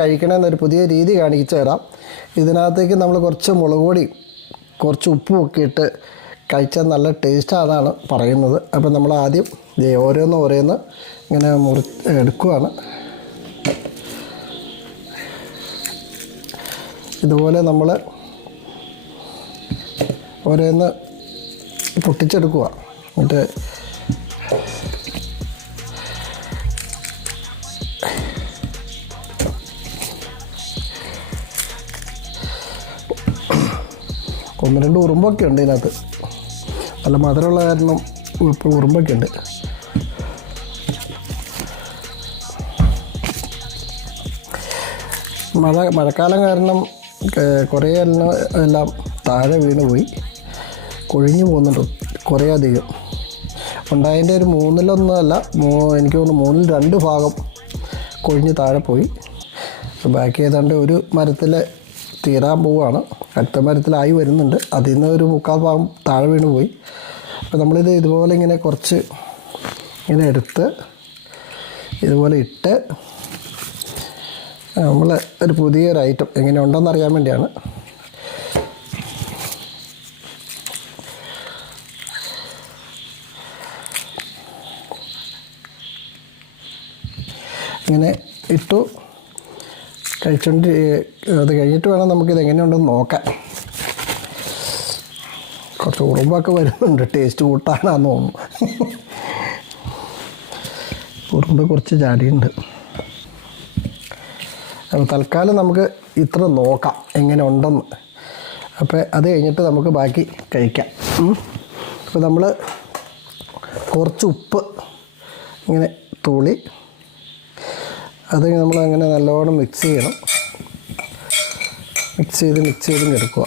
കഴിക്കണമെന്നൊരു പുതിയ രീതി കാണിച്ചു തരാം. ഇതിനകത്തേക്ക് നമ്മൾ കുറച്ച് മുളക് പൊടി കുറച്ച് ഉപ്പും ഒക്കെ ഇട്ട് കഴിച്ചാൽ നല്ല ടേസ്റ്റാണെന്നാണ് പറയുന്നത്. അപ്പം നമ്മൾ ആദ്യം ഓരോന്ന് ഇങ്ങനെ എടുക്കുകയാണ്. ഇതുപോലെ നമ്മൾ ഓരോന്ന് പൊട്ടിച്ചെടുക്കുക. എന്നിട്ട് ഒന്ന് രണ്ട് ഉറുമ്പൊക്കെ ഉണ്ട് ഇതിനകത്ത്. നല്ല മധുരമുള്ള കാരണം ഇപ്പോൾ ഉറുമ്പൊക്കെ ഉണ്ട്. മഴക്കാലം കാരണം കുറേ എല്ലാം താഴെ വീണ് പോയി കൊഴിഞ്ഞു പോകുന്നുണ്ട്. കുറേ അധികം ഉണ്ടായതിൻ്റെ ഒരു 1/3 എനിക്ക് തോന്നുന്നു 2/3 ഭാഗം കൊഴിഞ്ഞ് താഴെ പോയി. ബാക്കി ഏതാണ്ട് ഒരു മരത്തിൽ തീരാൻ പോവുകയാണ്. അടുത്ത മരത്തിലായി വരുന്നുണ്ട്. അതിൽ നിന്ന് ഒരു 3/4 ഭാഗം താഴെ വീണ് പോയി. അപ്പോൾ നമ്മളിത് ഇതുപോലെ ഇങ്ങനെ കുറച്ച് ഇങ്ങനെ എടുത്ത് ഇതുപോലെ ഇട്ട് നമ്മൾ ഒരു പുതിയൊരു ഐറ്റം എങ്ങനെ ഉണ്ടെന്ന് അറിയാൻ വേണ്ടിയാണ്. ഇങ്ങനെ ഇട്ടു കഴിച്ചുകൊണ്ട് അത് കഴിഞ്ഞിട്ട് വേണം നമുക്കിത് എങ്ങനെയുണ്ടെന്ന് നോക്കാൻ. കുറച്ച് ഉറുമ്പൊക്കെ വരുന്നുണ്ട്. ടേസ്റ്റ് കൂട്ടാനാന്ന് തോന്നുന്നു. ഉറുമ്പ് കുറച്ച് ചാടിയുണ്ട്. അപ്പോൾ തൽക്കാലം നമുക്ക് ഇത്ര നോക്കാം എങ്ങനെ ഉണ്ടെന്ന്. അപ്പോൾ അത് കഴിഞ്ഞിട്ട് നമുക്ക് ബാക്കി കഴിക്കാം. അപ്പോൾ നമ്മൾ കുറച്ച് ഉപ്പ് ഇങ്ങനെ തൂളി അത് നമ്മളങ്ങനെ നല്ലോണം മിക്സ് ചെയ്യണം. മിക്സ് ചെയ്ത് എടുക്കുക.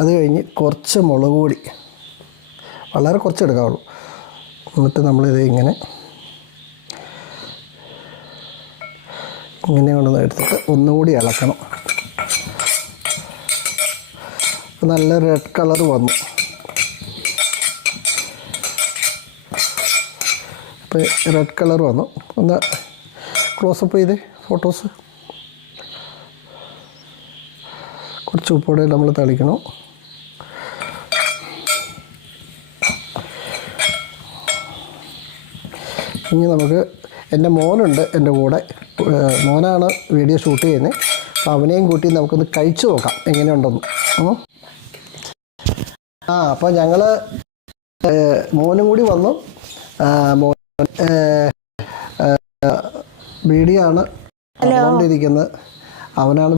അത് കഴിഞ്ഞ് കുറച്ച് മുളക് പൊടി വളരെ കുറച്ച് എടുക്കാവുള്ളൂ. എന്നിട്ട് നമ്മളിത് ഇങ്ങനെ കൊണ്ടുവന്ന് എടുത്തിട്ട് ഒന്നുകൂടി ഇളക്കണം. നല്ല റെഡ് കളർ വന്നു. അപ്പോൾ റെഡ് കളർ വന്നു. ഒന്ന് ക്ലോസപ്പ് ചെയ്ത് ഫോട്ടോസ്. കുറച്ച് ഉപ്പോടെ നമ്മൾ തളിക്കണം. ഇനി നമുക്ക് എൻ്റെ മോനുണ്ട് എൻ്റെ കൂടെ. മോനാണ് വീഡിയോ ഷൂട്ട് ചെയ്യുന്നത്. അപ്പോൾ അവനെയും കൂട്ടി നമുക്കൊന്ന് കഴിച്ചു നോക്കാം എങ്ങനെയുണ്ടെന്ന്. അപ്പോൾ ഞങ്ങൾ മോനും കൂടി വന്നു. വീഡിയോ ആണ് കൊണ്ടിരിക്കുന്നത്. അവനാണ്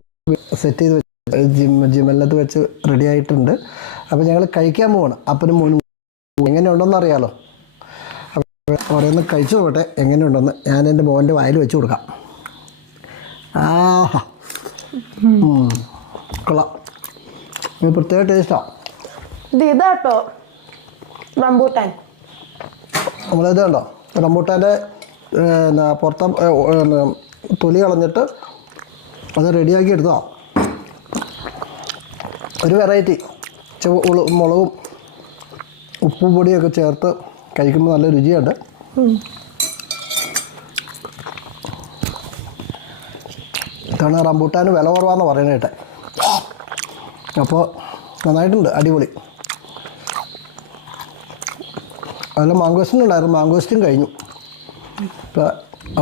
സെറ്റ് ചെയ്ത് വെച്ച് ജിമ്മല്ലത്ത് വെച്ച് റെഡി ആയിട്ടുണ്ട്. അപ്പോൾ ഞങ്ങൾ കഴിക്കാൻ പോവാണ്. അപ്പനും മോനും എങ്ങനെയുണ്ടെന്ന് അറിയാമല്ലോ. ഓരോന്ന് കഴിച്ചു പോട്ടെ എങ്ങനെയുണ്ടെന്ന്. ഞാൻ എൻ്റെ മോൻ്റെ വായിൽ വെച്ച് കൊടുക്കാം. കൊള്ളാം. പ്രത്യേക ടേസ്റ്റാണ്. ഇതാട്ടോ റംബൂട്ടാൻ. നമ്മളിത് കണ്ടോ, റംബൂട്ടാൻ്റെ പുറത്തെ തൊലി കളഞ്ഞിട്ട് അത് റെഡിയാക്കി എടുത്തതാണ്. ഒരു വെറൈറ്റി മുളകും ഉപ്പും പൊടിയൊക്കെ ചേർത്ത് കഴിക്കുമ്പോൾ നല്ല രുചിയുണ്ട്. ഇതാണ് റംബൂട്ടാന് വില കുറവാന്ന് പറയുന്നത് കേട്ടെ. അപ്പോൾ നന്നായിട്ടുണ്ട്, അടിപൊളി. അതിൽ മാങ്കോസ്റ്റിൻ ഉണ്ടായിരുന്നു. മാങ്കോസ്റ്റിൻ കഴിഞ്ഞു. ഇപ്പോൾ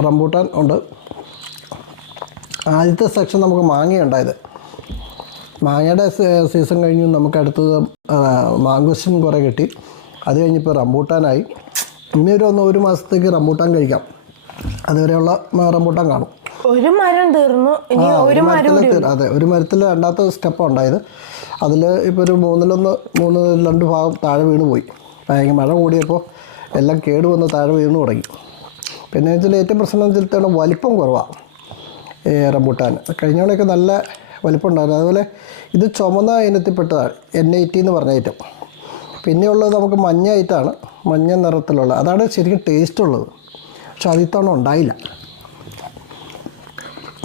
റംബൂട്ടാൻ ഉണ്ട്. ആദ്യത്തെ സെക്ഷൻ നമുക്ക് മാങ്ങയുണ്ടായത്. മാങ്ങയുടെ സീസൺ കഴിഞ്ഞു. നമുക്ക് അടുത്തത് മാങ്കോസ്റ്റിൻ കുറേ കിട്ടി. അത് കഴിഞ്ഞിപ്പോൾ റംബൂട്ടാനായി. ഇനി ഒരു മാസത്തേക്ക് റംബൂട്ടാൻ കഴിക്കാം. അതുവരെയുള്ള റംബൂട്ടാൻ കാണും. ഒരു മരം തീർന്നു. അതെ, ഒരു മരത്തിൽ രണ്ടാമത്തെ സ്റ്റെപ്പാണ് ഉണ്ടായത്. അതിൽ ഇപ്പോൾ ഒരു 3/2 ഭാഗം താഴെ വീണ് പോയി. ഭയങ്കര മഴ കൂടിയപ്പോൾ എല്ലാം കേടുവന്ന് താഴെ വീണ് തുടങ്ങി. പിന്നെ വെച്ചാൽ ഏറ്റവും പ്രശ്നം വെച്ചിട്ടാണ് വലിപ്പം കുറവാണ് റംബൂട്ടാൻ. കഴിഞ്ഞവണയൊക്കെ നല്ല വലിപ്പം ഉണ്ടായിരുന്നു. അതുപോലെ ഇത് ചുമന്ന ഇനത്തിൽപ്പെട്ടതാണ്, N80 എന്ന് പറഞ്ഞ ഐറ്റം. പിന്നെയുള്ളത് നമുക്ക് മഞ്ഞ ഐറ്റമാണ്, മഞ്ഞ നിറത്തിലുള്ള. അതാണ് ശരിക്കും ടേസ്റ്റ് ഉള്ളത്. പക്ഷെ അതിത്തവണ ഉണ്ടായില്ല.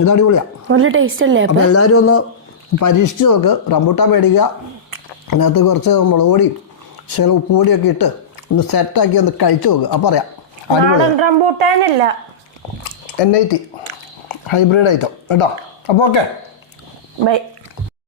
ഇത് അടിപൊളിയാണ്, നല്ല ടേസ്റ്റ് അല്ലേ? അപ്പോൾ എല്ലാവരും ഒന്ന് പരീക്ഷിച്ച് നോക്ക്. റംബൂട്ടാൻ മേടിക്കുക, അതിനകത്ത് കുറച്ച് മുളക് പൊടിയും ശകലം ഉപ്പ് പൊടിയൊക്കെ ഇട്ട് ഒന്ന് സെറ്റാക്കി ഒന്ന് കഴിച്ചു നോക്കുക അപ്പോൾ അറിയാം. നാടൻ റംബൂട്ടാനല്ല, NIT ഹൈബ്രിഡ് ഐറ്റം കേട്ടോ. അപ്പോൾ ഓക്കെ, ബൈ.